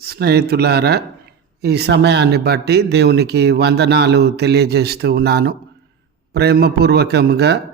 స్నేహితులారా ఈ సమయాన్ని బట్టి దేవునికి వందనాలు తెలియజేస్తూ ఉన్నాను. ప్రేమపూర్వకంగా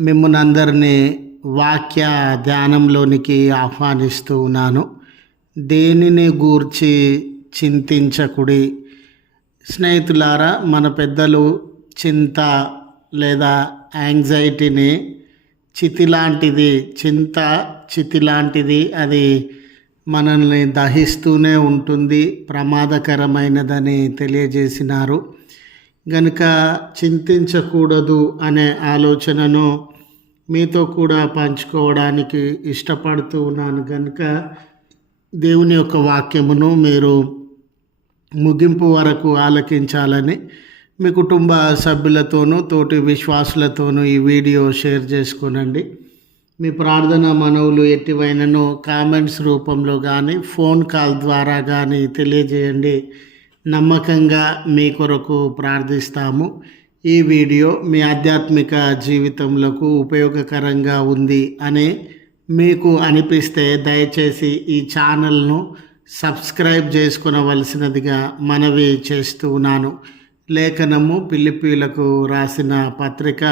మిమ్మల్ని అందరినీ వాక్య ధ్యానంలోనికి ఆహ్వానిస్తూ ఉన్నాను. దేనిని గూర్చి చింతించకుడి? స్నేహితులారా మన పెద్దలు చింత లేదా యాంగ్జైటీని చితి లాంటిది చింత చితి లాంటిది అది మనల్ని దహిస్తూనే ఉంటుంది ప్రమాదకరమైనదని తెలియజేసినారు. గనుక చింతించకూడదు అనే ఆలోచనను మీతో కూడా పంచుకోవడానికి ఇష్టపడుతూ ఉన్నాను. కనుక దేవుని యొక్క వాక్యమును మీరు ముగింపు వరకు ఆలకించాలని మీ కుటుంబ సభ్యులతోనూ తోటి విశ్వాసులతోనూ ఈ వీడియో షేర్ చేసుకోనండి. మీ ప్రార్థన మనవులు ఎట్టివైనను కామెంట్స్ రూపంలో కానీ ఫోన్ కాల్ ద్వారా కానీ తెలియజేయండి. నమ్మకంగా మీ కొరకు ప్రార్థిస్తాము. ఈ వీడియో మీ ఆధ్యాత్మిక జీవితంలో ఉపయోగకరంగా ఉంది అని మీకు అనిపిస్తే దయచేసి ఈ ఛానల్ను సబ్స్క్రైబ్ చేసుకునవలసినదిగా మనవి చేస్తున్నాను లేఖనము పిలిపీలకు రాసిన పత్రిక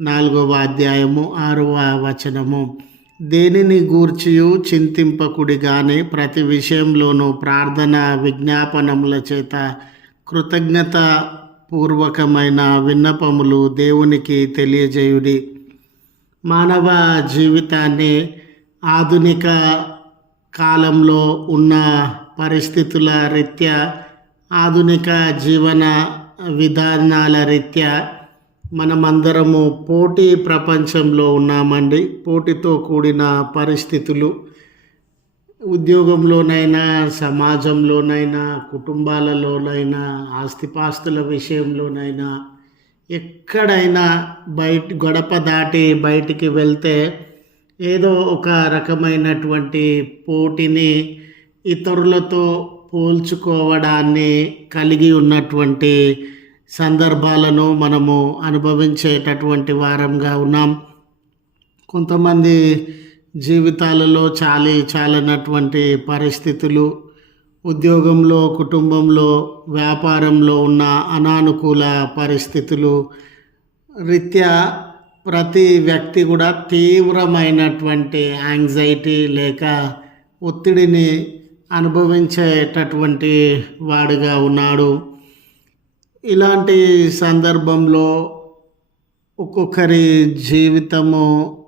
నాలుగవ అధ్యాయము ఆరవ వచనము. దేనిని గూర్చియు? చింతింపకుడి కానీ ప్రతి విషయంలోనూ ప్రార్థన విజ్ఞాపనముల చేత కృతజ్ఞత పూర్వకమైన విన్నపములు దేవునికి తెలియజేయుడి. మానవ జీవితాన్ని ఆధునిక కాలంలో ఉన్న పరిస్థితుల రీత్యా ఆధునిక జీవన విధానాల రీత్యా మనమందరము పోటీ ప్రపంచంలో ఉన్నామండి. పోటీతో కూడిన పరిస్థితులు. ఉద్యోగంలోనైనా సమాజంలోనైనా కుటుంబాలలోనైనా ఆస్తిపాస్తుల విషయంలోనైనా ఎక్కడైనా బయట గడప దాటి బయటికి వెళ్తే ఏదో ఒక రకమైనటువంటి పోటీని ఇతరులతో పోల్చుకోవడాన్ని కలిగి ఉన్నటువంటి సందర్భాలను మనము అనుభవించేటటువంటి వారంగా ఉన్నాం. కొంతమంది జీవితాలలో చాలి చాలనటువంటి పరిస్థితులు ఉద్యోగంలో కుటుంబంలో వ్యాపారంలో ఉన్న అనానుకూల పరిస్థితులు రీత్యా ప్రతి వ్యక్తి కూడా తీవ్రమైనటువంటి యాంగ్జైటీ లేక ఒత్తిడిని అనుభవించేటటువంటి వాడుగా ఉన్నాడు. ఇలాంటి సందర్భంలో ఒక్కొక్కరి జీవితము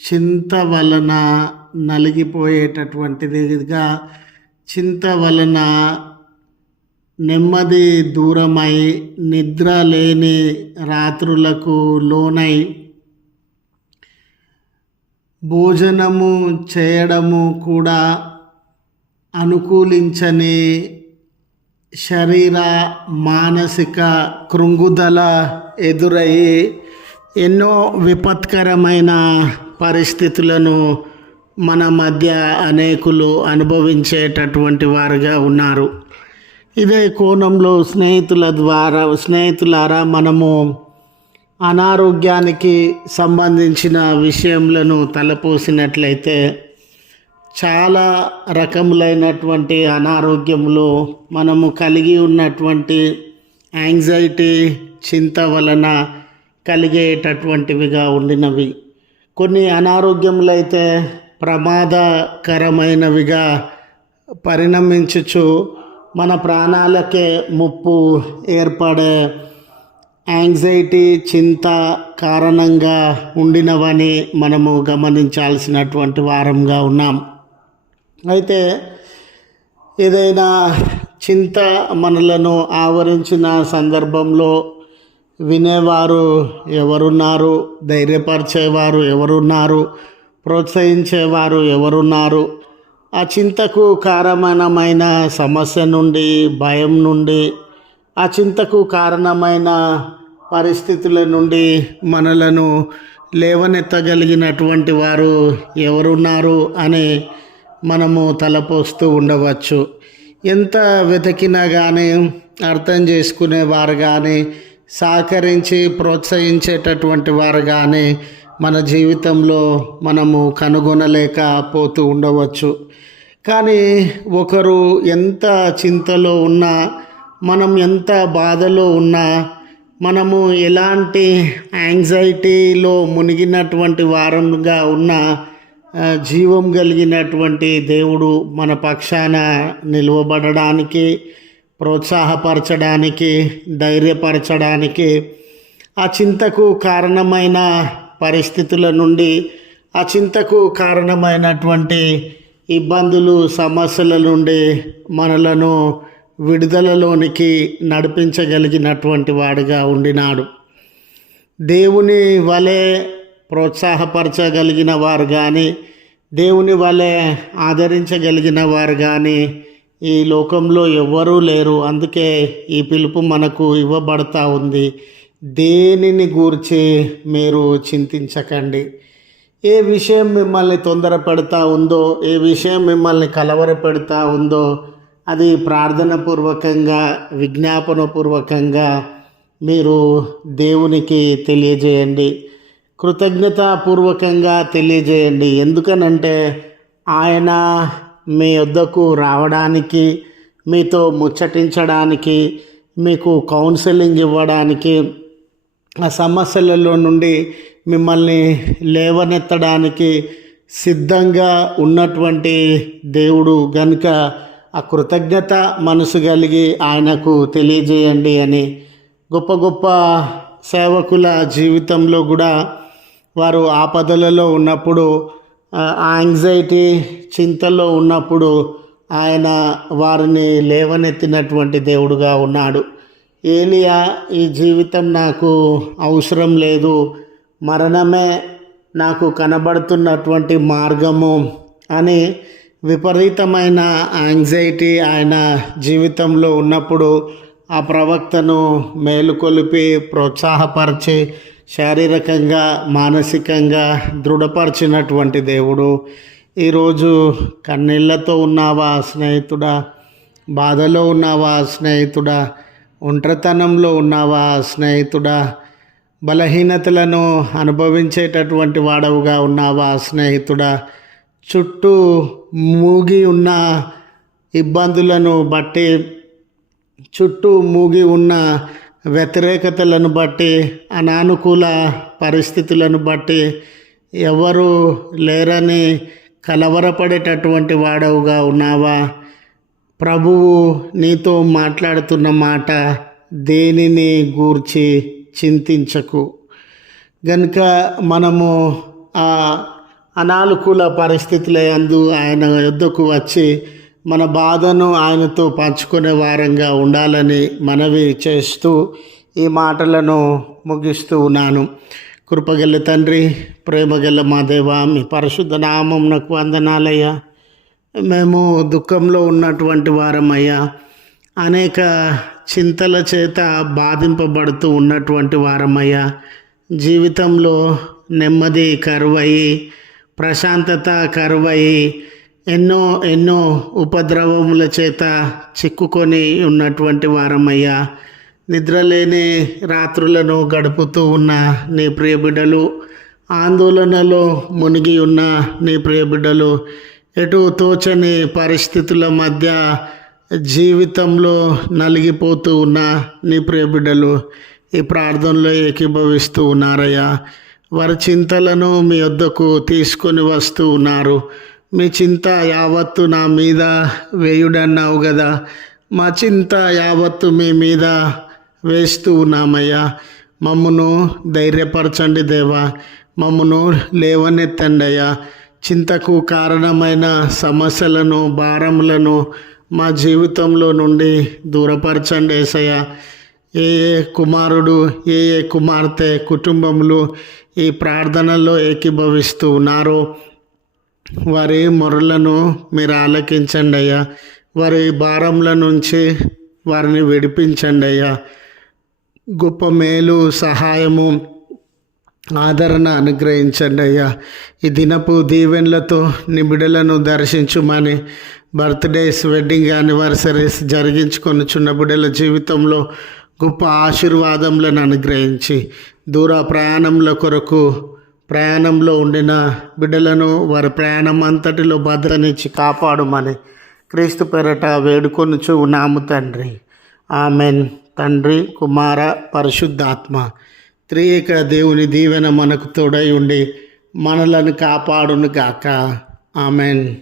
చింత వలన నలిగిపోయేటటువంటిదిగా చింత వలన నెమ్మది దూరమై నిద్ర లేని రాత్రులకు లోనై భోజనము చేయడము కూడా అనుకూలించని శరీర మానసిక కృంగుదల ఎదురయ్యి ఎన్నో విపత్కరమైన పరిస్థితులను మన మధ్య అనేకులు అనుభవించేటటువంటి వారుగా ఉన్నారు. ఇదే కోణంలో స్నేహితుల ద్వారా స్నేహితులారా మనము అనారోగ్యానికి సంబంధించిన విషయములను తలపోసినట్లయితే చాలా రకములైనటువంటి అనారోగ్యములు మనము కలిగి ఉన్నటువంటి యాంగ్జైటీ చింత వలన కలిగేటటువంటివిగా ఉండినవి. కొన్ని అనారోగ్యములైతే ప్రమాదకరమైనవిగా పరిణమించుచు మన ప్రాణాలకే ముప్పు ఏర్పడే యాంగ్జైటీ చింత కారణంగా ఉండినవని మనము గమనించాల్సినటువంటి వారంగా ఉన్నాం. అయితే ఏదైనా చింత మనలను ఆవరించిన సందర్భంలో వినేవారు ఎవరున్నారు? ధైర్యపరిచేవారు ఎవరున్నారు? ప్రోత్సహించేవారు ఎవరున్నారు? ఆ చింతకు కారణమైన సమస్య నుండి భయం నుండి ఆ చింతకు కారణమైన పరిస్థితుల నుండి మనలను లేవనెత్తగలిగినటువంటి వారు ఎవరున్నారు? అని మనము తలపోస్తూ ఉండవచ్చు. ఎంత వెతికినా కానీ అర్థం చేసుకునేవారు కానీ సహకరించి ప్రోత్సహించేటటువంటి వారు కానీ మన జీవితంలో మనము కనుగొనలేకపోతూ ఉండవచ్చు. కానీ ఒకరు ఎంత చింతలో ఉన్నా మనం ఎంత బాధలో ఉన్నా మనము ఎలాంటి యాంగ్జైటీలో మునిగినటువంటి వారంగా ఉన్న జీవం కలిగినటువంటి దేవుడు మన పక్షాన నిలువబడడానికి ప్రోత్సాహపరచడానికి ధైర్యపరచడానికి ఆ చింతకు కారణమైన పరిస్థితుల నుండి ఆ చింతకు కారణమైనటువంటి ఇబ్బందులు సమస్యల నుండి మనలను విడుదలలోనికి నడిపించగలిగినటువంటి వాడిగా ఉండినాడు. దేవుని వలె ప్రోత్సాహపరచగలిగిన వారు కానీ దేవుని వలె ఆదరించగలిగిన వారు కానీ ఈ లోకంలో ఎవ్వరూ లేరు. అందుకే ఈ పిలుపు మనకు ఇవ్వబడతా ఉంది. దేనిని గూర్చి మీరు చింతించకండి. ఏ విషయం మిమ్మల్ని తొందర పెడతా ఉందో ఏ విషయం మిమ్మల్ని కలవర పెడతా ఉందో అది ప్రార్థన పూర్వకంగా విజ్ఞాపన పూర్వకంగా మీరు దేవునికి తెలియజేయండి. కృతజ్ఞతాపూర్వకంగా తెలియజేయండి. ఎందుకనంటే ఆయన మీ వద్దకు రావడానికి మీతో ముచ్చటించడానికి మీకు కౌన్సిలింగ్ ఇవ్వడానికి ఆ సమస్యలలో నుండి మిమ్మల్ని లేవనెత్తడానికి సిద్ధంగా ఉన్నటువంటి దేవుడు గనుక ఆ కృతజ్ఞత మనసు కలిగి ఆయనకు తెలియజేయండి అని గొప్ప గొప్ప సేవకుల జీవితంలో కూడా వారు ఆపదలలో ఉన్నప్పుడు యాంగ్జైటీ చింతలో ఉన్నప్పుడు ఆయన వారిని లేవనెత్తినటువంటి దేవుడుగా ఉన్నాడు. ఏలియా ఈ జీవితం నాకు అవసరం లేదు. మరణమే నాకు కనబడుతున్నటువంటి మార్గము అని విపరీతమైన యాంగ్జైటీ ఆయన జీవితంలో ఉన్నప్పుడు ఆ ప్రవక్తను మేలుకొలిపి ప్రోత్సాహపరిచి శారీరకంగా మానసికంగా దృఢపరిచినటువంటి దేవుడు. ఈరోజు కన్నీళ్ళతో ఉన్నావా స్నేహితుడా? బాధలో ఉన్నావా స్నేహితుడా? ఒంటరితనంలో ఉన్నావా స్నేహితుడా? బలహీనతలను అనుభవించేటటువంటి వాడవుగా ఉన్నావా స్నేహితుడా? చుట్టూ మూగి ఉన్న ఇబ్బందులను బట్టి చుట్టూ మూగి ఉన్న వ్యతిరేకతలను బట్టి అనానుకూల పరిస్థితులను బట్టి ఎవరు లేరని కలవరపడేటటువంటి వాడవుగా ఉన్నావా? ప్రభువు నీతో మాట్లాడుతున్న మాట దేనిని గూర్చి చింతించకు. గనుక మనము ఆ అనానుకూల పరిస్థితుల యందు ఆయన యుద్ధకు వచ్చి మన బాధను ఆయనతో పంచుకునే వారంగా ఉండాలని మనవి చేస్తూ ఈ మాటలను ముగిస్తూ ఉన్నాను. కృపగల తండ్రి ప్రేమగల మా దేవ మీ పరిశుద్ధ నామం నాకు వందనాలయ్యా. మేము దుఃఖంలో ఉన్నటువంటి వారమయ్యా. అనేక చింతల చేత బాధింపబడుతూ ఉన్నటువంటి వారమయ్యా. జీవితంలో నెమ్మది కరువయి ప్రశాంతత కరువయి ఎన్నో ఎన్నో ఉపద్రవముల చేత చిక్కుకొని ఉన్నటువంటి వారమయ్యా. నిద్రలేని రాత్రులను గడుపుతూ ఉన్న నీ ప్రియబిడ్డలు ఆందోళనలో మునిగి ఉన్న నీ ప్రియబిడ్డలు ఎటు తోచని పరిస్థితుల మధ్య జీవితంలో నలిగిపోతూ ఉన్న నీ ప్రియబిడ్డలు ఈ ప్రార్థనలో ఏకీభవిస్తూ ఉన్నారయ్యా. వారి చింతలను మీ వద్దకు తీసుకొని వస్తూ ఉన్నారు. మీ చింత యావత్తు నా మీద వేయుడన్నావు కదా మా చింత యావత్తు మీ మీద వేస్తూ ఉన్నామయ్యా. మమ్మను ధైర్యపరచండి దేవా. మమ్మను లేవనెత్తండి అయ్యా చింతకు కారణమైన సమస్యలను భారములను మా జీవితంలో నుండి దూరపరచండి ఏసయ్య. ఏ ఏ కుమారుడు ఏ ఏ కుమార్తె కుటుంబములు ఈ ప్రార్థనలో ఏకీభవిస్తూ ఉన్నారో వారి మొరలను మీరు ఆలకించండి అయ్యా. వారి భారముల నుంచి వారిని విడిపించండి అయ్యా. గొప్ప మేలు సహాయము ఆదరణ అనుగ్రహించండి అయ్యా. ఈ దినపు దీవెనలతో నిబిడలను దర్శించుమని బర్త్డేస్ వెడ్డింగ్ యానివర్సరీస్ జరిగించుకొని చిన్న బిడ్డల జీవితంలో గొప్ప ఆశీర్వాదములను అనుగ్రహించి దూర ప్రయాణముల కొరకు ప్రయాణంలో ఉండిన బిడ్డలను వారి ప్రయాణం అంతటిలో భద్రనిచ్చి కాపాడుమని క్రీస్తు పేరట వేడుకొనుచు ఉన్నాము తండ్రి. ఆమెన్. తండ్రి కుమార పరిశుద్ధాత్మ త్రియేక దేవుని దీవెన మనకు తోడై ఉండి మనలను కాపాడును గాక ఆమెన్.